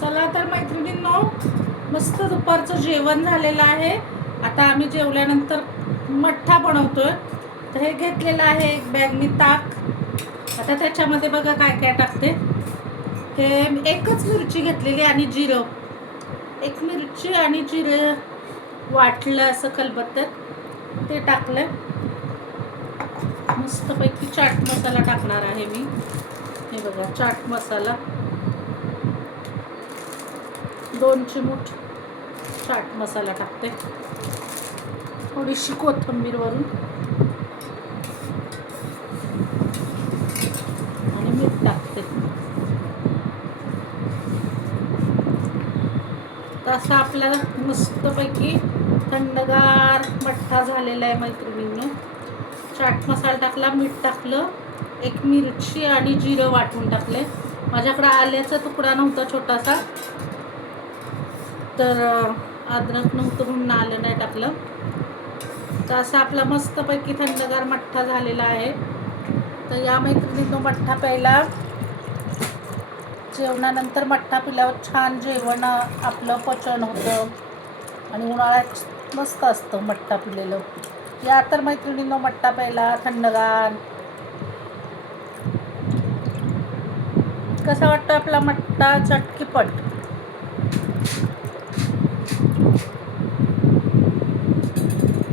चला तर मैत्रिणींनो, मस्त दुपारचं जेवण झालेलं आहे. आता आम्ही जेवल्यानंतर मठ्ठा बनवतोय. तर हे घेतलेलं आहे एक बॅग मी ताक. आता त्याच्यामध्ये बघा काय काय टाकते. हे एकच मिरची घेतलेली आणि जिरं, एक मिरची आणि जिरं वाटलं असं खलबत्त्यात ते टाकलं. मस्तपैकी चाट मसाला टाकणार आहे मी. हे बघा चाट मसाला, 2 चिमूट चाट मसाला टाकते. थोडीशी कोथिंबीर वरून आणि मीठ टाकते. तसा आपल्याला मस्तपैकी थंडगार मठ्ठा झालेला आहे मैत्रिणींनो. चाट मसाला टाकला, मीठ टाकलं, एक मिरची आणि जिरं वाटून टाकले. माझ्याकडे आल्याचा तुकडा नव्हता छोटासा, तर अद्रक नव्हतं म्हणून आलं नाही टाकलं. तर असा आपला मस्तपैकी थंडगार मठ्ठा झालेला आहे. तर या मैत्रिणींनो, मठ्ठा प्यायला, जेवणानंतर मठ्ठा पिल्यावर छान जेवण आपलं पचन होतं आणि उन्हाळ्यात मस्त असतं मठ्ठा पिलेलं. या तर मैत्रिणींनो मठ्ठा प्यायला थंडगार. कसा वाटतं आपला मठ्ठा? चटकीपट.